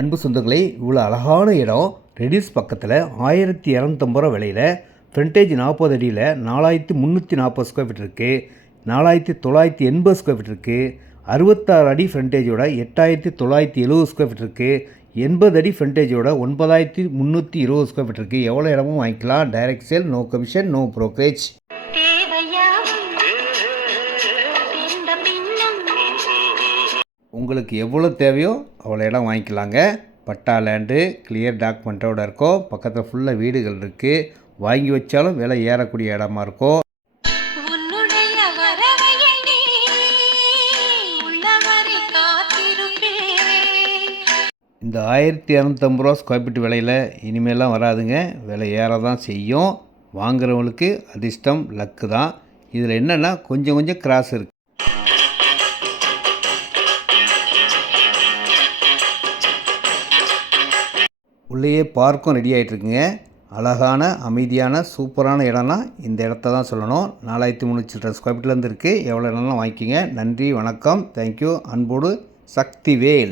அன்பு சொந்தங்களே, இவ்வளோ அழகான இடம் ரெடியூஸ் பக்கத்தில் 1250 ரூபா விலையில் ஃப்ரண்டேஜ் 40 அடியில் 4340 ஸ்கொயர் ஃபீட் இருக்குது. 4980 ஸ்கொயர் ஃபீட் இருக்குது. 66 அடி ஃப்ரண்டேஜோட 8970 ஸ்கொயர் ஃபீட் இருக்குது. 80 அடி ஃப்ரண்டேஜோட 9320 ஸ்கொயர் ஃபீட் இருக்குது. எவ்வளோ இடமும் வாங்கிக்கலாம். Direct sale, no commission, no brokerage. உங்களுக்கு எவ்வளோ தேவையோ அவ்வளோ இடம் வாங்கிக்கலாங்க. பட்டா லேண்டு கிளியர் டாக்குமெண்ட்டோடு இருக்கும். பக்கத்தில் ஃபுல்லாக வீடுகள் இருக்குது. வாங்கி வச்சாலும் விலை ஏறக்கூடிய இடமா இருக்கும். இந்த 1250 ரூபா ஸ்கொயர் ஃபீட் விலையில் இனிமேலாம் வராதுங்க. விலை ஏற தான் செய்யும். வாங்குறவங்களுக்கு அதிர்ஷ்டம், லக்கு தான். இதில் என்னென்னா கொஞ்சம் கொஞ்சம் கிராஸ் இருக்குது. உள்ளேயே பார்க்கும் ரெடி ஆகிட்டுருக்குங்க. அழகான அமைதியான சூப்பரான இடம்னா இந்த இடத்த தான் சொல்லணும். 4300 ஸ்கொயர் ஃபீட்லேருந்து இருக்குது. எவ்வளோ இடம்லாம் வாங்கிக்கிங்க. நன்றி, வணக்கம், தேங்க்யூ. அன்போடு சக்திவேல்.